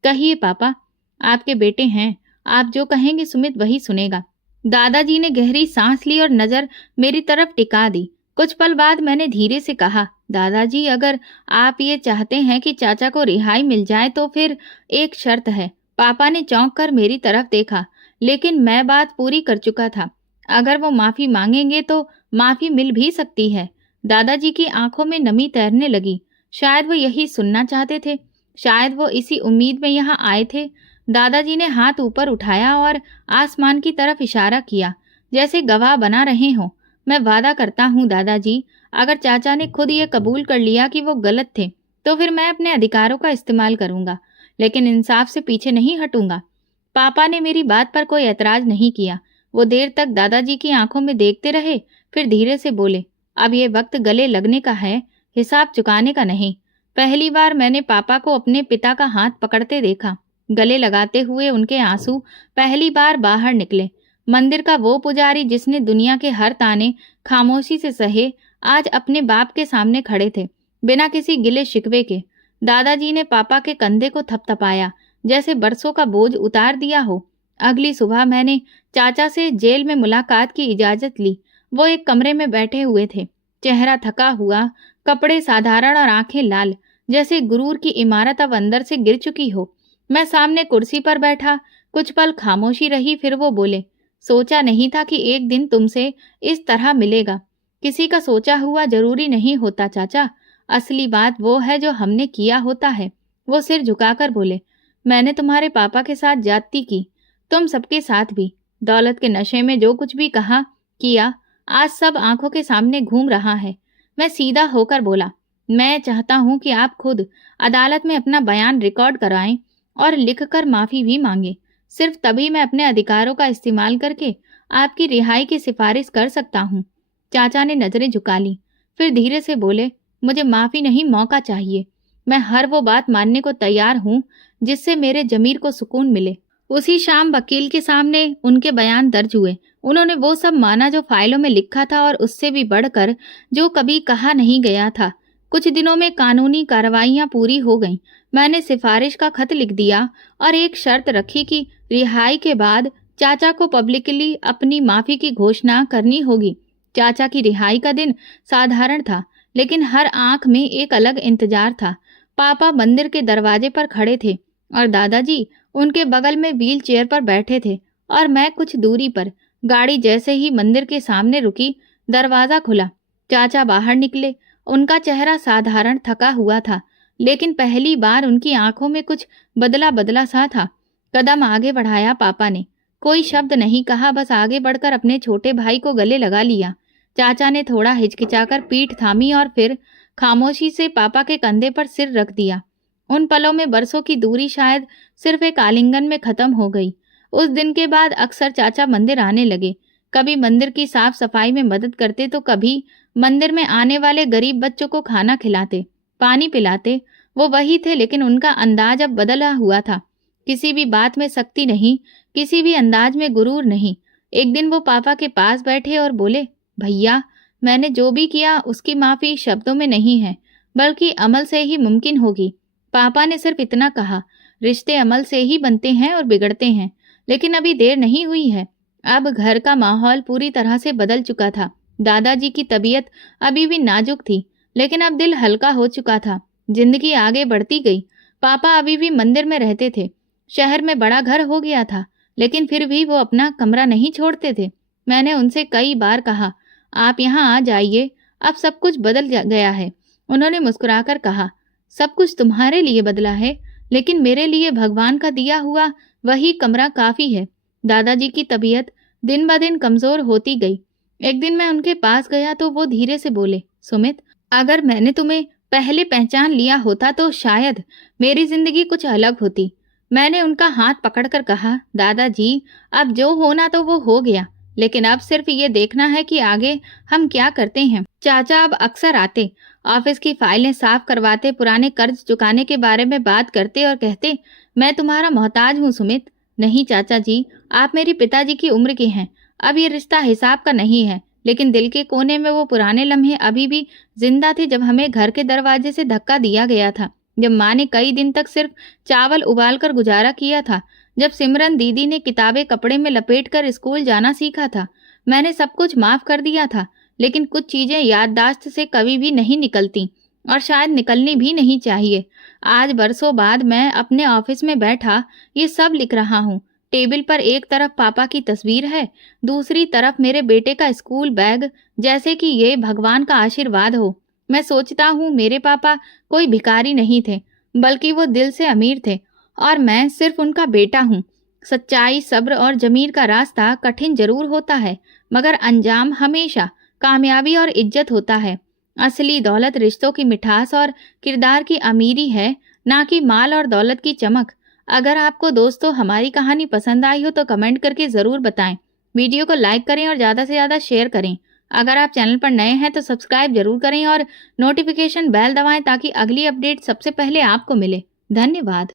कहिए पापा, आपके बेटे हैं। आप जो कहेंगे सुमित वही सुनेगा। दादाजी ने गहरी सांस ली और नजर मेरी तरफ टिका दी। कुछ पल बाद मैंने धीरे से कहा, दादाजी, अगर आप ये चाहते हैं कि चाचा को रिहाई मिल जाए तो फिर एक शर्त है। पापा ने चौंक कर मेरी तरफ देखा, लेकिन मैं बात पूरी कर चुका था। अगर वो माफी मांगेंगे तो माफी मिल भी सकती है। दादाजी की आंखों में नमी तैरने लगी। शायद वो यही सुनना चाहते थे। शायद वो इसी उम्मीद में यहाँ आए थे। दादाजी ने हाथ ऊपर उठाया और आसमान की तरफ इशारा किया, जैसे गवाह बना रहे हों। मैं वादा करता हूँ दादाजी, अगर चाचा ने खुद ये कबूल कर लिया कि वो गलत थे, तो फिर मैं अपने अधिकारों का इस्तेमाल करूंगा, लेकिन इंसाफ से पीछे नहीं हटूंगा। पापा ने मेरी बात पर कोई एतराज नहीं किया। वो देर तक दादाजी की आंखों में देखते रहे, फिर धीरे से बोले, अब ये वक्त गले लगने का है, हिसाब चुकाने का नहीं। पहली बार मैंने पापा को अपने पिता का हाथ पकड़ते देखा। गले लगाते हुए उनके आंसू पहली बार बाहर निकले। मंदिर का वो पुजारी जिसने दुनिया के हर ताने खामोशी से सहे, आज अपने बाप के सामने खड़े थे, बिना किसी गिले शिकवे के। दादाजी ने पापा के कंधे को थपथपाया, जैसे बरसों का बोझ उतार दिया हो। अगली सुबह मैंने चाचा से जेल में मुलाकात की इजाजत ली। वो एक कमरे में बैठे हुए थे, चेहरा थका हुआ, कपड़े साधारण और आंखें लाल, जैसे गुरूर की इमारत अब अंदर से गिर चुकी हो। मैं सामने कुर्सी पर बैठा। कुछ पल खामोशी रही, फिर वो बोले, सोचा नहीं था कि एक दिन तुमसे इस तरह मिलेगा। किसी का सोचा हुआ जरूरी नहीं होता चाचा, असली बात वो है जो हमने किया होता है। वो सिर झुकाकर बोले, मैंने तुम्हारे पापा के साथ ज्यादती की, तुम सबके साथ भी। दौलत के नशे में जो कुछ भी कहा किया, आज सब आंखों के सामने घूम रहा है। मैं सीधा होकर बोला, मैं चाहता हूं कि आप खुद अदालत में अपना बयान रिकॉर्ड कराएं और लिखकर माफी भी मांगे। सिर्फ तभी मैं अपने अधिकारों का इस्तेमाल करके आपकी रिहाई की सिफारिश कर सकता हूँ। चाचा ने नजरें झुका ली, फिर धीरे से बोले, मुझे माफी नहीं, मौका चाहिए। मैं हर वो बात मानने को तैयार हूँ जिससे मेरे जमीर को सुकून मिले। उसी शाम वकील के सामने उनके बयान दर्ज हुए। उन्होंने वो सब माना जो फाइलों में लिखा था और उससे भी बढ़कर जो कभी कहा नहीं गया था। कुछ दिनों में कानूनी कार्रवाइयां पूरी हो गईं। मैंने सिफारिश का खत लिख दिया और एक शर्त रखी कि रिहाई के बाद चाचा को पब्लिकली अपनी माफी की घोषणा करनी होगी। चाचा की रिहाई का दिन साधारण था, लेकिन हर आंख में एक अलग इंतजार था। पापा मंदिर के दरवाजे पर खड़े थे और दादाजी उनके बगल में व्हील चेयर पर बैठे थे और मैं कुछ दूरी पर। गाड़ी जैसे ही मंदिर के सामने रुकी, दरवाजा खुला। चाचा बाहर निकले। उनका चेहरा साधारण थका हुआ था, लेकिन पहली बार उनकी आंखों में कुछ बदला बदला सा था। कदम आगे बढ़ाया पापा ने। कोई शब्द नहीं कहा, बस आगे बढ़कर अपने छोटे भाई को गले लगा लिया। चाचा ने थोड़ा हिचकिचाकर पीठ थामी और फिर खामोशी से पापा के कंधे पर सिर रख दिया। उन पलों में बरसों की दूरी शायद सिर्फ एक आलिंगन में खत्म हो गई। उस दिन के बाद अक्सर चाचा मंदिर आने लगे। कभी मंदिर की साफ सफाई में मदद करते तो कभी मंदिर में आने वाले गरीब बच्चों को खाना खिलाते, पानी पिलाते। वो वही थे, लेकिन उनका अंदाज अब बदला हुआ था। किसी भी बात में सख्ती नहीं, किसी भी अंदाज में गुरूर नहीं। एक दिन वो पापा के पास बैठे और बोले, भैया, मैंने जो भी किया उसकी माफी शब्दों में नहीं है, बल्कि अमल से ही मुमकिन होगी। पापा ने सिर्फ इतना कहा, रिश्ते अमल से ही बनते हैं और बिगड़ते हैं। लेकिन अभी देर नहीं हुई है। अब घर का माहौल पूरी तरह से बदल चुका था। दादाजी की तबीयत अभी भी नाजुक थी, लेकिन अब दिल हल्का हो चुका था। जिंदगी आगे बढ़ती गई। पापा अभी भी मंदिर में रहते थे। शहर में बड़ा घर हो गया था, लेकिन फिर भी वो अपना कमरा नहीं छोड़ते थे। मैंने उनसे कई बार कहा, आप यहाँ आ जाइए, अब सब कुछ बदल गया है। उन्होंने मुस्कुराकर कहा, सब कुछ तुम्हारे लिए बदला है, लेकिन मेरे लिए भगवान का दिया हुआ वही कमरा काफी है। दादाजी की तबीयत दिन ब दिन कमजोर होती गई। एक दिन मैं उनके पास गया तो वो धीरे से बोले, सुमित, अगर मैंने तुम्हें पहले पहचान लिया होता तो शायद मेरी जिंदगी कुछ अलग होती। मैंने उनका हाथ पकड़कर कहा, दादाजी, अब जो होना तो वो हो गया, लेकिन अब सिर्फ ये देखना है कि आगे हम क्या करते हैं। चाचा अब अक्सर आते, ऑफिस की फाइलें साफ करवाते, पुराने कर्ज चुकाने के बारे में बात करते और कहते, मैं तुम्हारा मोहताज हूँ सुमित। नहीं चाचा जी, आप मेरे पिताजी की उम्र के हैं। अब ये रिश्ता हिसाब का नहीं है, लेकिन दिल के कोने में वो पुराने लम्हे अभी भी जिंदा थे जब हमें घर के दरवाजे से धक्का दिया गया था, जब माँ ने कई दिन तक सिर्फ चावल उबाल कर गुजारा किया था, जब सिमरन दीदी ने किताबें कपड़े में लपेटकर स्कूल जाना सीखा था। मैंने सब कुछ माफ कर दिया था, लेकिन कुछ चीजें याददाश्त से कभी भी नहीं निकलती और शायद निकलनी भी नहीं चाहिए। आज बरसों बाद मैं अपने ऑफिस में बैठा ये सब लिख रहा हूँ। टेबल पर एक तरफ पापा की तस्वीर है, दूसरी तरफ मेरे बेटे का स्कूल बैग, जैसे कि ये भगवान का आशीर्वाद हो। मैं सोचता हूँ मेरे पापा कोई भिखारी नहीं थे, बल्कि वो दिल से अमीर थे और मैं सिर्फ उनका बेटा हूँ। सच्चाई, सब्र और जमीर का रास्ता कठिन जरूर होता है, मगर अंजाम हमेशा कामयाबी और इज्जत होता है। असली दौलत रिश्तों की मिठास और किरदार की अमीरी है, ना कि माल और दौलत की चमक। अगर आपको दोस्तों हमारी कहानी पसंद आई हो तो कमेंट करके ज़रूर बताएं। वीडियो को लाइक करें और ज़्यादा से ज़्यादा शेयर करें। अगर आप चैनल पर नए हैं तो सब्सक्राइब जरूर करें और नोटिफिकेशन बेल दबाएं ताकि अगली अपडेट सबसे पहले आपको मिले। धन्यवाद।